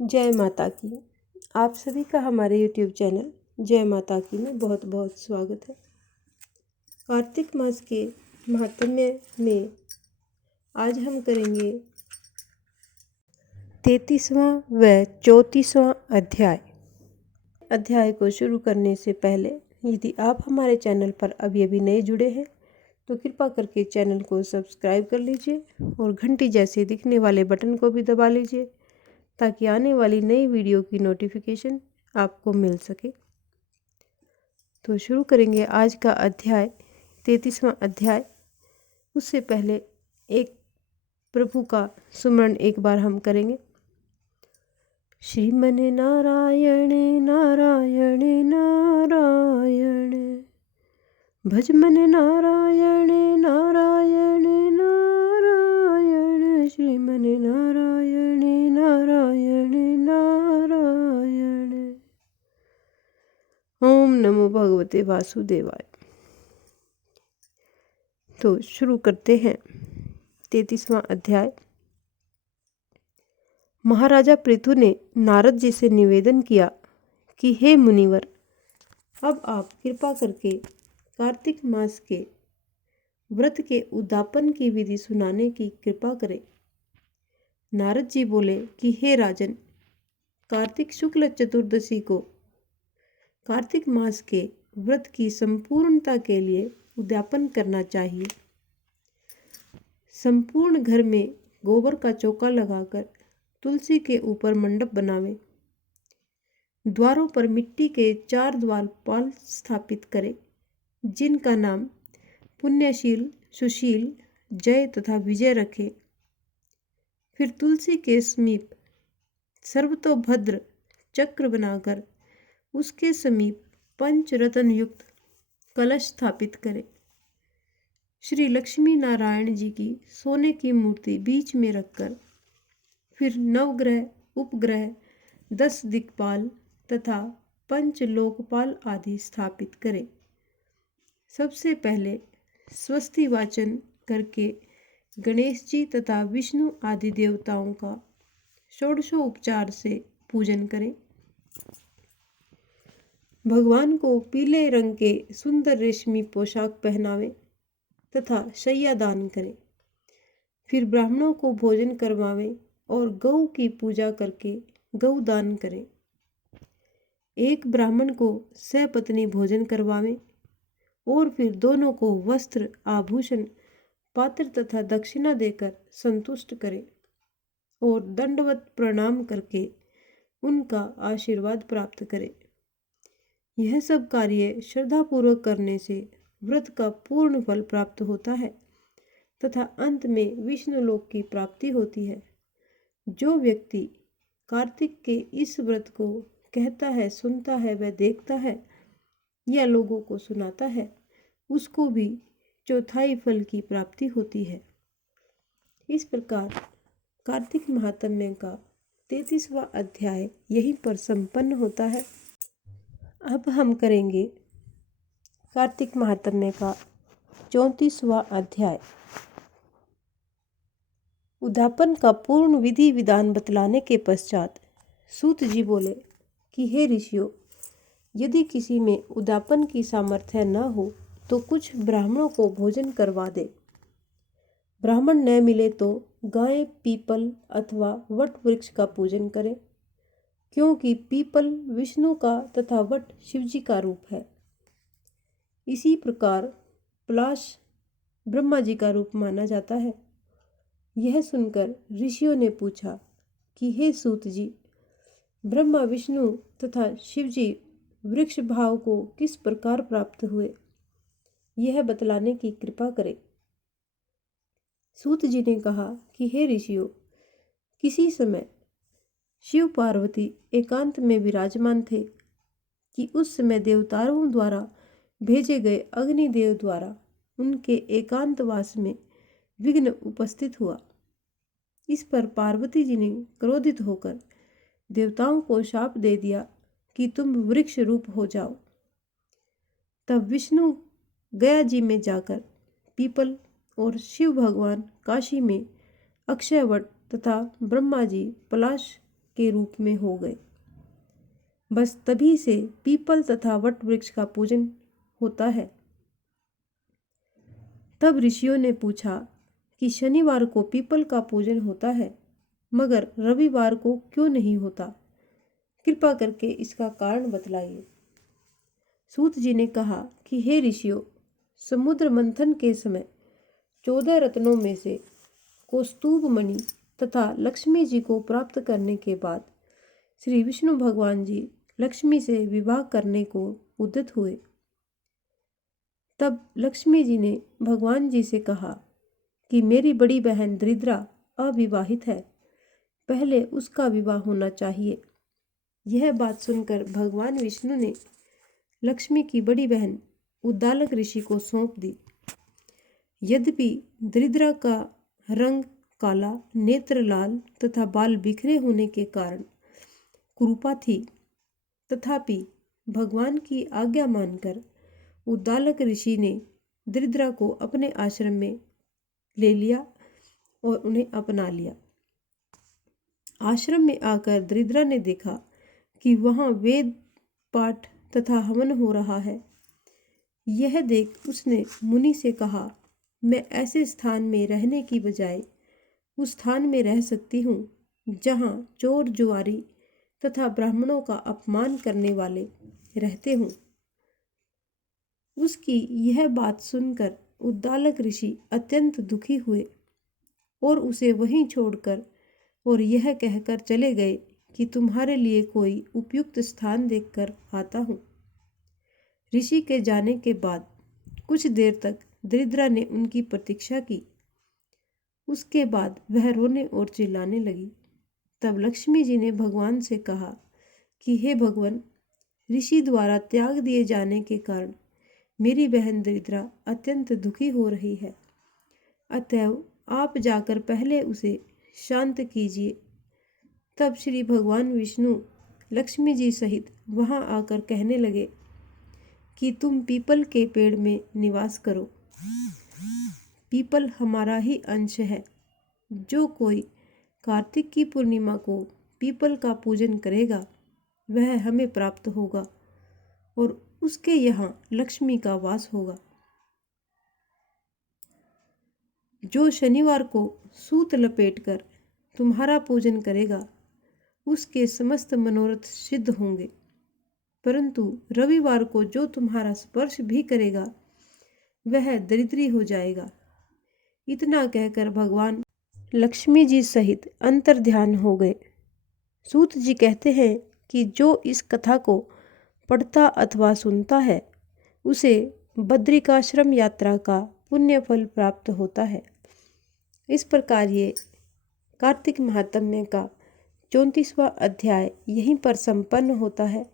जय माता की। आप सभी का हमारे YouTube चैनल जय माता की में बहुत बहुत स्वागत है। कार्तिक मास के महात्म्य में आज हम करेंगे 33वां व 34वां अध्याय। अध्याय को शुरू करने से पहले यदि आप हमारे चैनल पर अभी नए जुड़े हैं तो कृपा करके चैनल को सब्सक्राइब कर लीजिए और घंटी जैसे दिखने वाले बटन को भी दबा लीजिए ताकि आने वाली नई वीडियो की नोटिफिकेशन आपको मिल सके। तो शुरू करेंगे आज का अध्याय 33वां अध्याय। उससे पहले एक प्रभु का सुमरण एक बार हम करेंगे। श्रीमन नारायण नारायण नारायण, भज मन नारायण नारायण नारायण, श्रीमन नारायण नारायण नारायण। ओम नमो भगवते वासुदेवाय। तो शुरू करते हैं 33वां अध्याय। महाराजा पृथु ने नारद जी से निवेदन किया कि हे मुनिवर, अब आप कृपा करके कार्तिक मास के व्रत के उद्यापन की विधि सुनाने की कृपा करें। नारद जी बोले कि हे राजन, कार्तिक शुक्ल चतुर्दशी को कार्तिक मास के व्रत की संपूर्णता के लिए उद्यापन करना चाहिए। संपूर्ण घर में गोबर का चौका लगाकर तुलसी के ऊपर मंडप बनावें। द्वारों पर मिट्टी के 4 द्वारपाल स्थापित करें, जिनका नाम पुण्यशील, सुशील, जय तथा विजय रखें। फिर तुलसी के समीप सर्वतोभद्र चक्र बनाकर उसके समीप पंचरत्न युक्त कलश स्थापित करें। श्री लक्ष्मी नारायण जी की सोने की मूर्ति बीच में रखकर फिर नवग्रह, उपग्रह, 10 दिक्पाल तथा पंच लोकपाल आदि स्थापित करें। सबसे पहले स्वस्ति वाचन करके गणेश जी तथा विष्णु आदि देवताओं का षोडशोपचार से पूजन करें। भगवान को पीले रंग के सुंदर रेशमी पोशाक पहनावें तथा शैया दान करें। फिर ब्राह्मणों को भोजन करवावें और गौ की पूजा करके गौ दान करें। एक ब्राह्मण को सहपत्नी भोजन करवावें और फिर दोनों को वस्त्र, आभूषण, पात्र तथा दक्षिणा देकर संतुष्ट करें और दंडवत प्रणाम करके उनका आशीर्वाद प्राप्त करें। यह सब कार्य श्रद्धापूर्वक करने से व्रत का पूर्ण फल प्राप्त होता है तथा अंत में विष्णु लोक की प्राप्ति होती है। जो व्यक्ति कार्तिक के इस व्रत को कहता है, सुनता है व देखता है या लोगों को सुनाता है, उसको भी चौथाई फल की प्राप्ति होती है। इस प्रकार कार्तिक महात्म्य का 33वां अध्याय यहीं पर संपन्न होता है। अब हम करेंगे कार्तिक महात्म्य का 34वां अध्याय। उद्यापन का पूर्ण विधि विधान बतलाने के पश्चात सूत जी बोले कि हे ऋषियों, यदि किसी में उद्यापन की सामर्थ्य न हो तो कुछ ब्राह्मणों को भोजन करवा दे। ब्राह्मण न मिले तो गाय, पीपल अथवा वट वृक्ष का पूजन करें, क्योंकि पीपल विष्णु का तथा वट शिवजी का रूप है। इसी प्रकार पलाश ब्रह्मा जी का रूप माना जाता है। यह सुनकर ऋषियों ने पूछा कि हे सूत जी, ब्रह्मा, विष्णु तथा शिवजी वृक्ष भाव को किस प्रकार प्राप्त हुए, यह बतलाने की कृपा करें। सूत जी ने कहा कि हे ऋषियों, किसी समय शिव पार्वती एकांत में विराजमान थे कि उस समय देवताओं द्वारा भेजे गए अग्निदेव द्वारा उनके एकांतवास में विघ्न उपस्थित हुआ। इस पर पार्वती जी ने क्रोधित होकर देवताओं को शाप दे दिया कि तुम वृक्ष रूप हो जाओ। तब विष्णु गया जी में जाकर पीपल और शिव भगवान काशी में अक्षयवट तथा ब्रह्मा जी पलाश के रूप में हो गए। बस तभी से पीपल तथा वट वृक्ष का पूजन होता है। तब ऋषियों ने पूछा कि शनिवार को पीपल का पूजन होता है मगर रविवार को क्यों नहीं होता? कृपा करके इसका कारण बतलाइए। सूत जी ने कहा कि हे ऋषियों, समुद्र मंथन के समय 14 रत्नों में से कौस्तुभ मणि तथा लक्ष्मी जी को प्राप्त करने के बाद श्री विष्णु भगवान जी लक्ष्मी से विवाह करने को उद्यत हुए। तब लक्ष्मी जी ने भगवान जी से कहा कि मेरी बड़ी बहन दरिद्रा अविवाहित है, पहले उसका विवाह होना चाहिए। यह बात सुनकर भगवान विष्णु ने लक्ष्मी की बड़ी बहन उद्दालक ऋषि को सौंप दी। यद्यपि दरिद्रा का रंग काला, नेत्र लाल तथा बाल बिखरे होने के कारण कुरूपा थी, तथापि भगवान की आज्ञा मानकर उद्दालक ऋषि ने दरिद्रा को अपने आश्रम में ले लिया और उन्हें अपना लिया। आश्रम में आकर दरिद्रा ने देखा कि वहाँ वेद पाठ तथा हवन हो रहा है। यह देख उसने मुनि से कहा, मैं ऐसे स्थान में रहने की बजाय उस स्थान में रह सकती हूँ जहाँ चोर जुआरी तथा ब्राह्मणों का अपमान करने वाले रहते हों। उसकी यह बात सुनकर उद्दालक ऋषि अत्यंत दुखी हुए और उसे वहीं छोड़कर और यह कहकर चले गए कि तुम्हारे लिए कोई उपयुक्त स्थान देखकर आता हूँ। ऋषि के जाने के बाद कुछ देर तक दरिद्रा ने उनकी प्रतीक्षा की। उसके बाद वह रोने और चिल्लाने लगी। तब लक्ष्मी जी ने भगवान से कहा कि हे भगवान, ऋषि द्वारा त्याग दिए जाने के कारण मेरी बहन दरिद्रा अत्यंत दुखी हो रही है, अतएव आप जाकर पहले उसे शांत कीजिए। तब श्री भगवान विष्णु लक्ष्मी जी सहित वहां आकर कहने लगे कि तुम पीपल के पेड़ में निवास करो। पीपल हमारा ही अंश है। जो कोई कार्तिक की पूर्णिमा को पीपल का पूजन करेगा वह हमें प्राप्त होगा और उसके यहाँ लक्ष्मी का वास होगा। जो शनिवार को सूत लपेटकर तुम्हारा पूजन करेगा उसके समस्त मनोरथ सिद्ध होंगे, परंतु रविवार को जो तुम्हारा स्पर्श भी करेगा वह दरिद्री हो जाएगा। इतना कहकर भगवान लक्ष्मी जी सहित अंतर्ध्यान हो गए। सूत जी कहते हैं कि जो इस कथा को पढ़ता अथवा सुनता है उसे बद्रिकाश्रम यात्रा का पुण्य फल प्राप्त होता है। इस प्रकार ये कार्तिक महात्म्य का 34वां अध्याय यहीं पर संपन्न होता है।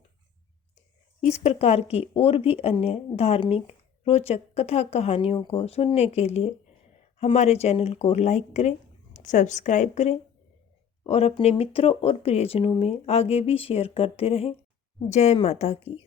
इस प्रकार की और भी अन्य धार्मिक रोचक कथा कहानियों को सुनने के लिए हमारे चैनल को लाइक करें, सब्सक्राइब करें और अपने मित्रों और प्रियजनों में आगे भी शेयर करते रहें। जय माता की।